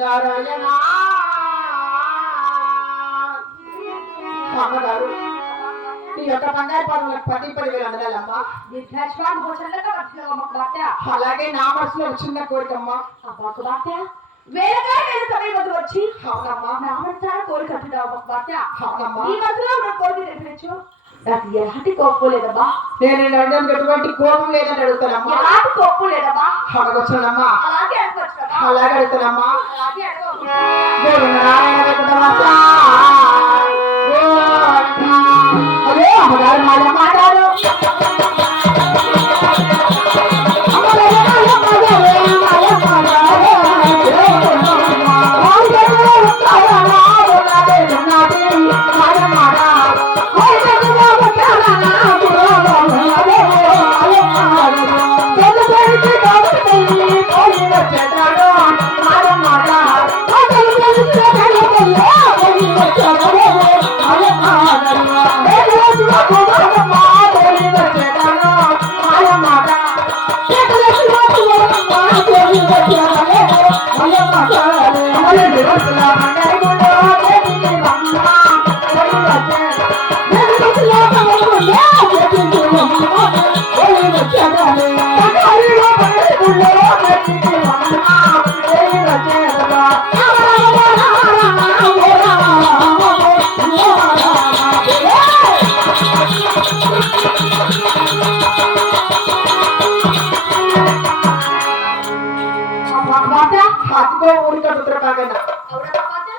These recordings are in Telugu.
నారాయణ అమ్మగారు ఈ యొక్క బంగారు పనులకు 10,000 అందలమ్మా. అలాగే నా మనసులో చిన్న కోరికమ్మా. వచ్చి అవునమ్మా నా మనసారా కోరిక అవునమ్మా. ఈ మనసులో ఉన్న కోరిక తెప్పించు. నాకు ఎలాంటి కోపం లేదమ్మా. నేను ఎటువంటి కోపం లేదని అడుగుతానమ్మా. ఎలాంటి కోపం లేదమ్మా. అడగొచ్చానమ్మా. అలాగే అనుకోవచ్చు. అలాగే అడుగుతానమ్మా. అలాగే అడగ. అదే అమ్మగారు మాట్లాడారు.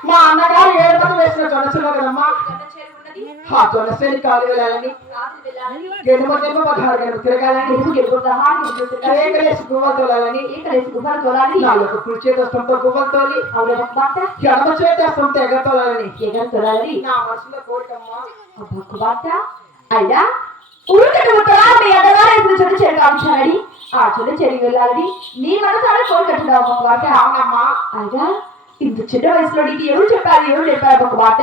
మా అన్నగారు 7 మంది వేసిన జొన్నసులో కదమ్మా. ఆ జొన్నసేని కాలు వెళ్ళాలని గెలుమ 16 గెలుపు తిరగాలని ఏకలేసి గువ్వలు తోలాలని నా యొక్క కుడి చేతస్తంతో గువ్వలు తోలి ఎడమ చేతస్తంతో ఎగ తోలాలని నా మనసులో కోరికమ్మా. అయినా ఊరికట్టుకుంటారా మీ అన్నగారు చెడు చెడు కాల్చాలని ఆ చెడు చెడు వెళ్ళాలని నీ మనసారా కోరికట్టున్నావు ఒక మాట. అవునమ్మా. అయినా ఇంత చిన్న వయసులో నీకు ఎవరు చెప్పారు ఎవరు చెప్పారు ఒక మాట.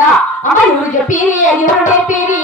అమ్మ ఎవరు చెప్పిరి ఎవరు చెప్పిరి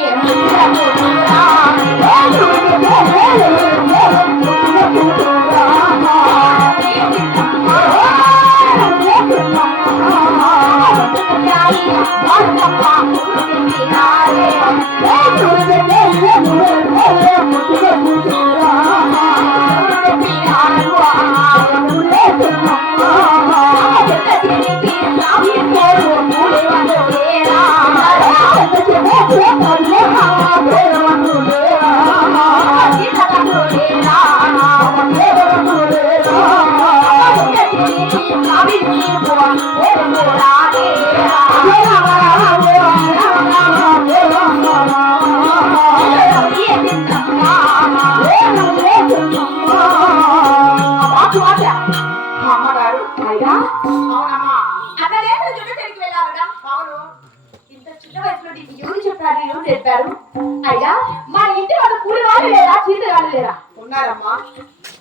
చెప్పారు. అయినా మా ఇంటి వాళ్ళ కూలి వాళ్ళు లేరా చీత వాళ్ళు లేరా ఉన్నారమ్మా.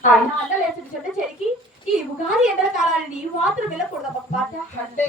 ఆయన అన్నలేసి చెడ్డ చెరికి ఈ ఉగాది ఎండల కాలాన్ని నీవు మాత్రం వెళ్ళకూడదు అంటే